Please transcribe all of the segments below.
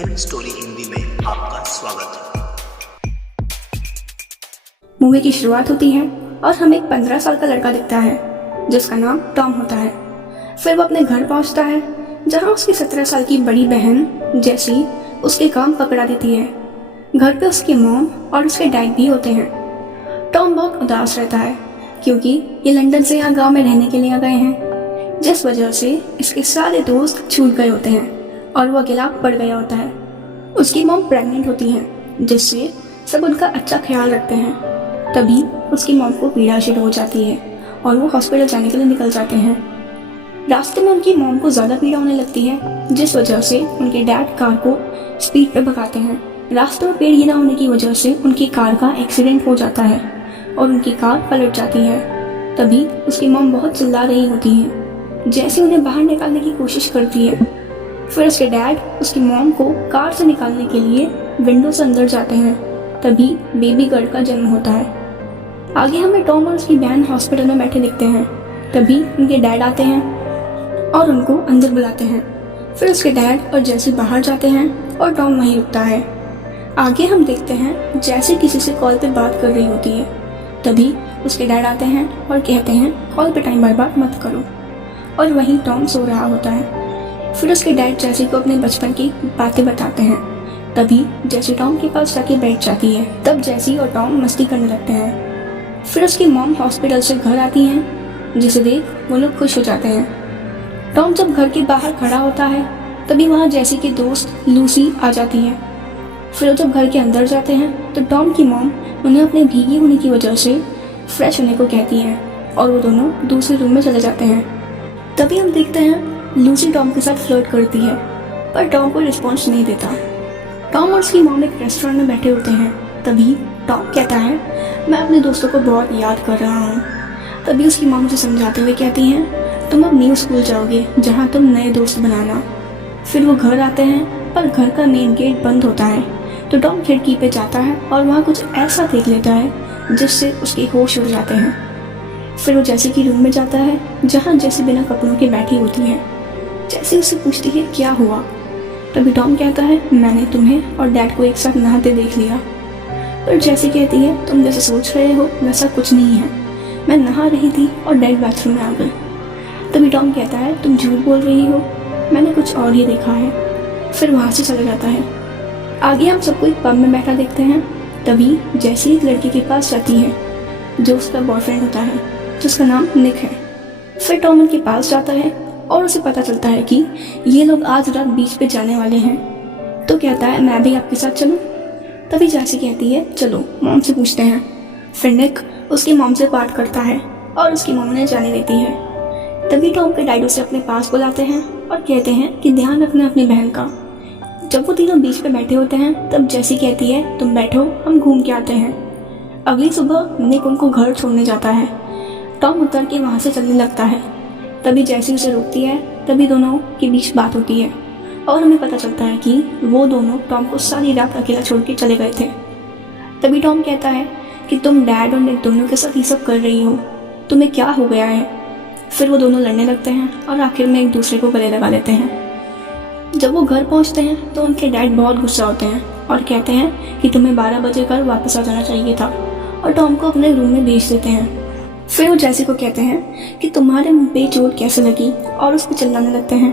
Film story Hindi में आपका स्वागत है। मूवी की शुरुआत होती है और हमें एक 15 साल का लड़का दिखता है जिसका नाम टॉम होता है। फिर वो अपने घर पहुंचता है जहां उसकी 17 साल की बड़ी बहन जेसी उसके काम पकड़ा देती है। घर पे उसकी मॉम और उसके डैड भी होते हैं। टॉम बहुत उदास रहता है क्योंकि ये लंदन से यहाँ गांव में रहने के लिए आ गए हैं, जिस वजह से इसके सारे दोस्त छूट गए होते हैं और वो अकेला पड़ गया होता है। उसकी मॉम प्रेग्नेंट होती हैं जिससे सब उनका अच्छा ख्याल रखते हैं। तभी उसकी मॉम को पीड़ा शुरू हो जाती है और वो हॉस्पिटल जाने के लिए निकल जाते हैं। रास्ते में उनकी मॉम को ज़्यादा पीड़ा होने लगती है जिस वजह से उनके डैड कार को स्पीड पे भगाते हैं। रास्ते में पेड़ गिरा होने की वजह से उनकी कार का एक्सीडेंट हो जाता है और उनकी कार पलट जाती है। तभी उसकी मॉम बहुत चिल्ला रही होती है। जैसे उन्हें बाहर निकालने की कोशिश करती है। फिर उसके डैड उसकी मॉम को कार से निकालने के लिए विंडो से अंदर जाते हैं। तभी बेबी गर्ल का जन्म होता है। आगे हमें टॉम और उसकी बहन हॉस्पिटल में बैठे दिखते हैं। तभी उनके डैड आते हैं और उनको अंदर बुलाते हैं। फिर उसके डैड और जैसी बाहर जाते हैं और टॉम वहीं रुकता है। आगे हम देखते हैं जैसे किसी से कॉल पे बात कर रही होती है। तभी उसके डैड आते हैं और कहते हैं कॉल पे टाइम बर्बाद मत करो, और वहीं टॉम सो रहा होता है। फिर उसके डैड जैसी को अपने बचपन की बातें बताते हैं। तभी जैसी टॉम के पास जाके बैठ जाती है। तब जैसी और टॉम मस्ती करने लगते हैं। फिर उसकी मॉम हॉस्पिटल से घर आती हैं जिसे देख वो लोग खुश हो जाते हैं। टॉम जब घर के बाहर खड़ा होता है तभी वहाँ जैसी की दोस्त लूसी आ जाती है। फिर वो जब घर के अंदर जाते हैं तो टॉम की मॉम उन्हें अपने भीगी होने की वजह से फ्रेश होने को कहती है और वो दोनों दूसरे रूम में चले जाते हैं। तभी हम देखते हैं लूसी टॉम के साथ फ्लर्ट करती है पर टॉम को रिस्पॉन्स नहीं देता। टॉम और उसकी मॉम एक रेस्टोरेंट में बैठे होते हैं। तभी टॉम कहता है मैं अपने दोस्तों को बहुत याद कर रहा हूँ। तभी उसकी मॉम उसे समझाते हुए कहती हैं तुम अब न्यू स्कूल जाओगे जहाँ तुम नए दोस्त बनाना। फिर वो घर आते हैं पर घर का मेन गेट बंद होता है तो टॉम खिड़की पे जाता है और वहाँ कुछ ऐसा देख लेता है जिससे उसके होश उड़ जाते हैं। फिर वो जैसी की रूम में जाता है जहाँ जैसी बिना कपड़ों के बैठी होती है। जैसी उससे पूछती है क्या हुआ। तभी टॉम कहता है मैंने तुम्हें और डैड को एक साथ नहाते देख लिया। पर जैसी कहती है तुम जैसे सोच रहे हो वैसा कुछ नहीं है, मैं नहा रही थी और डैड बाथरूम में आ गए। तभी टॉम कहता है तुम झूठ बोल रही हो, मैंने कुछ और ही देखा है। फिर वहाँ से चला जाता है। आगे हम सबको एक पब में बैठा देखते हैं। तभी जैसी एक लड़की के पास जाती है जो उसका बॉयफ्रेंड होता है जिसका नाम निक है। फिर टॉम उनके पास जाता है और उसे पता चलता है कि ये लोग आज रात बीच पे जाने वाले हैं। तो कहता है मैं भी आपके साथ चलूं। तभी जैसी कहती है चलो मॉम से पूछते हैं। फिर निक उसकी मॉम से बात करता है और उसकी मॉम उन्हें जाने देती है। तभी टॉम के डैड उसे अपने पास बुलाते हैं और कहते हैं कि ध्यान रखना अपनी बहन का। जब वो तीनों बीच पे बैठे होते हैं तब जैसी कहती है तुम बैठो हम घूम के आते हैं। अगली सुबह निक उनको घर छोड़ने जाता है। टॉम उतर के वहाँ से चलने लगता है। तभी जैसी उसे रोकती है। तभी दोनों के बीच बात होती है और हमें पता चलता है कि वो दोनों टॉम को सारी रात अकेला छोड़ के चले गए थे। तभी टॉम कहता है कि तुम डैड और निक दोनों के साथ ये सब कर रही हो, तुम्हें क्या हो गया है। फिर वो दोनों लड़ने लगते हैं और आखिर में एक दूसरे को गले लगा लेते हैं। जब वो घर पहुंचते हैं तो उनके डैड बहुत गुस्सा होते हैं और कहते हैं कि तुम्हें 12 बजे घर वापस आ जाना चाहिए था, और टॉम को अपने रूम में भेज देते हैं। फिर वो जैसी को कहते हैं कि तुम्हारे मुंह पे चोट कैसे लगी, और उस पर चिल्लाने लगते हैं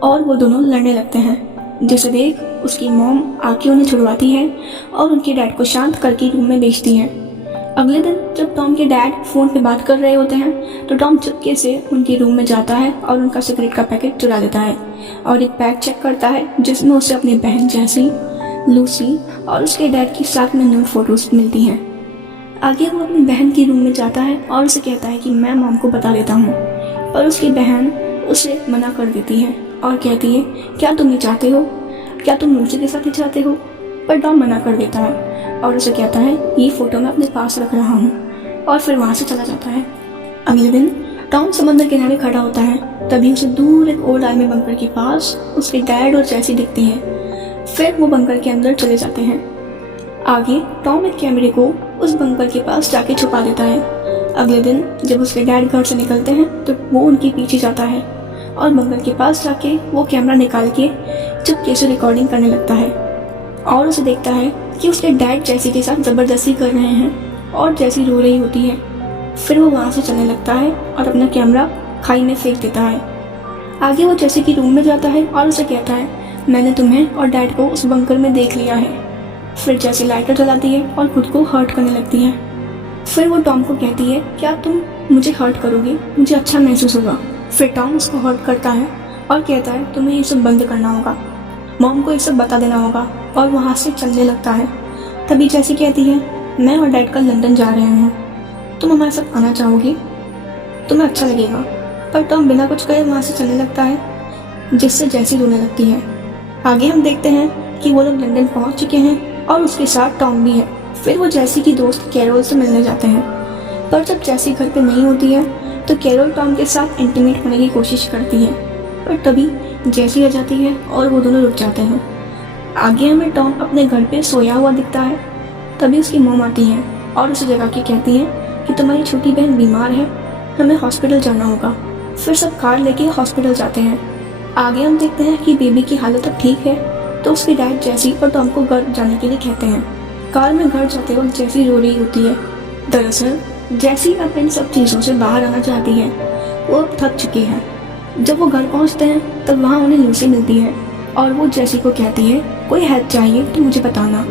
और वो दोनों लड़ने लगते हैं। जिसे देख उसकी मॉम आके उन्हें छुड़वाती है और उनके डैड को शांत करके रूम में भेजती है। अगले दिन जब टॉम के डैड फ़ोन पे बात कर रहे होते हैं तो टॉम चुपके से उनके रूम में जाता है और उनका सिगरेट का पैकेट चुरा लेता है और एक बैग चेक करता है जिसमें उसे अपनी बहन जैसी, लूसी और उसके डैड की साथ में न्यू फोटोज मिलती हैं। आगे वो अपनी बहन की रूम में जाता है और उसे कहता है कि मैं मॉम को बता देता हूँ, पर उसकी बहन उसे मना कर देती है और कहती है क्या तुम ये चाहते हो, क्या तुम लूसी के साथ ही चाहते हो। पर टॉम मना कर देता है और उसे कहता है ये फ़ोटो मैं अपने पास रख रहा हूँ, और फिर वहाँ से चला जाता है। अगले दिन टॉम समंदर किनारे खड़ा होता है। तभी उसे दूर एक ओल्ड आर्मी बंकर के पास उसके डैड और जैसी दिखती है। फिर वो बंकर के अंदर चले जाते हैं। आगे टॉम एक कैमरे को उस बंकर के पास जाके छुपा देता है। अगले दिन जब उसके डैड घर से निकलते हैं तो वो उनके पीछे जाता है और बंकर के पास जाके वो कैमरा निकाल के जब जेसी रिकॉर्डिंग करने लगता है और उसे देखता है कि उसके डैड जेसी के साथ ज़बरदस्ती कर रहे हैं और जेसी रो रही होती है। फिर वो वहाँ से चलने लगता है और अपना कैमरा खाई में फेंक देता है। आगे वो जेसी की रूम में जाता है और उसे कहता है, मैंने तुम्हें और डैड को उस बंकर में देख लिया है। फिर जेसी लाइटर जलाती है और खुद को हर्ट करने लगती है। फिर वो टॉम को कहती है, क्या तुम मुझे हर्ट करोगे? मुझे अच्छा महसूस होगा। फिर टॉम उसको हर्ट करता है और कहता है, तुम्हें ये सब बंद करना होगा, मॉम को ये सब बता देना होगा, और वहाँ से चलने लगता है। तभी जेसी कहती है, मैं और डैड कल लंदन जा रहे हैं, तुम हमारे साथ आना चाहोगी? तुम्हें अच्छा लगेगा। पर टॉम बिना कुछ कहे वहाँ से चलने लगता है, जिससे जेसी रोने लगती है। आगे हम देखते हैं कि वो लोग लंदन पहुँच चुके हैं और उसके साथ टॉम भी है। फिर वो जेसी की दोस्त कैरोल से मिलने जाते हैं, पर जब जेसी घर पे नहीं होती है तो कैरोल टॉम के साथ इंटीमेट होने की कोशिश करती है, पर तभी जेसी आ जाती है और वो दोनों रुक जाते हैं। आगे हमें टॉम अपने घर पे सोया हुआ दिखता है। तभी उसकी मॉम आती है और उसे जगा के कहती है कि तुम्हारी छोटी बहन बीमार है, हमें हॉस्पिटल जाना होगा। फिर सब कार लेके हॉस्पिटल जाते हैं। आगे हम देखते हैं कि बेबी की हालत अब ठीक है, तो उसके डैड जेसी और टॉम को घर जाने के लिए कहते हैं। कार में घर जाते वक्त जेसी रो रही होती है। दरअसल जेसी अब इन सब चीज़ों से बाहर आना चाहती है, वो अब थक चुकी है। जब वो घर पहुंचते हैं तब वहाँ उन्हें लूसी मिलती है और वो जेसी को कहती है, कोई हेल्प चाहिए तो मुझे बताना।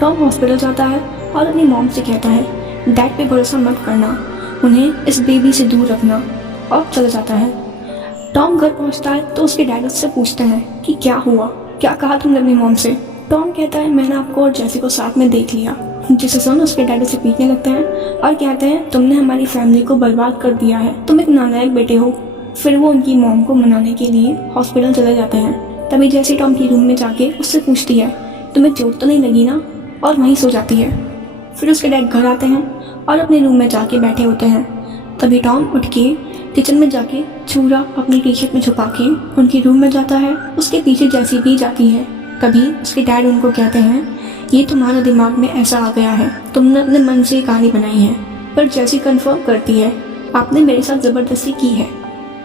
टॉम हॉस्पिटल जाता है और अपनी मॉम से कहता है, डैड पे भरोसा मत करना, उन्हें इस बेबी से दूर रखना, और चला जाता है। टॉम घर पहुंचता है तो उसके डैड उससे पूछते हैं कि क्या हुआ, क्या कहा तुमने अपनी मॉम से? टॉम कहता है, मैंने आपको और जेसी को साथ में देख लिया। जिसे सुन उसके डैड उसे पीटने लगते हैं और कहते हैं, तुमने हमारी फैमिली को बर्बाद कर दिया है, तुम एक नालायक बेटे हो। फिर वो उनकी मॉम को मनाने के लिए हॉस्पिटल चले जाते हैं। तभी जेसी टॉम की रूम में जाके उससे पूछती है, तुम्हें चोट तो नहीं लगी ना? और वहीं सो जाती है। फिर उसके डैड घर आते हैं और अपने रूम में जाके बैठे होते हैं। तभी टॉम उठ के किचन में जाके छुरा अपनी टी शर्ट में छुपा के उनके रूम में जाता है। उसके पीछे जेसी भी जाती है। तभी उसके डैड उनको कहते हैं, ये तुम्हारे दिमाग में ऐसा आ गया है, तुमने अपने मन से कहानी बनाई है। पर जेसी कंफर्म करती है, आपने मेरे साथ ज़बरदस्ती की है।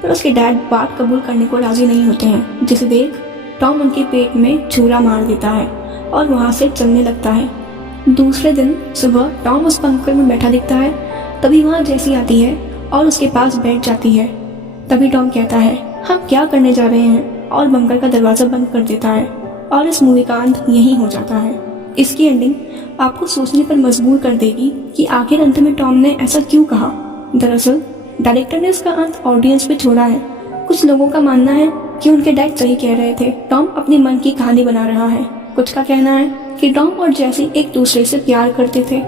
पर उसके डैड बात कबूल करने को राजी नहीं होते हैं, जिसे देख टॉम उनके पेट में छुरा मार देता है और वहाँ से चलने लगता है। दूसरे दिन सुबह टॉम उस बंकर में बैठा दिखता है। तभी वहाँ जेसी आती है और उसके पास बैठ जाती है। तभी टॉम कहता है, हम क्या करने जा रहे हैं, और बंकर का दरवाज़ा बंद कर देता है। और इस मूवी का अंत यही हो जाता है। इसकी एंडिंग आपको सोचने पर मजबूर कर देगी कि आखिर अंत में टॉम ने ऐसा क्यों कहा। दरअसल डायरेक्टर ने इसका अंत ऑडियंस पे छोड़ा है। कुछ लोगों का मानना है कि उनके डैड सही कह रहे थे, टॉम अपनी मन की कहानी बना रहा है। कुछ का कहना है कि टॉम और जेसी एक दूसरे से प्यार करते थे,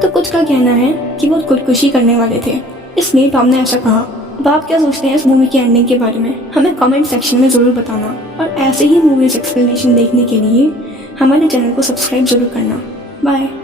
तो कुछ का कहना है कि वो खुदकुशी करने वाले थे, इसलिए टॉम ने ऐसा कहा। अब आप क्या सोचते हैं इस मूवी की एंडिंग के बारे में, हमें कमेंट सेक्शन में ज़रूर बताना। और ऐसे ही मूवीज़ एक्सप्लेनेशन देखने के लिए हमारे चैनल को सब्सक्राइब जरूर करना। बाय।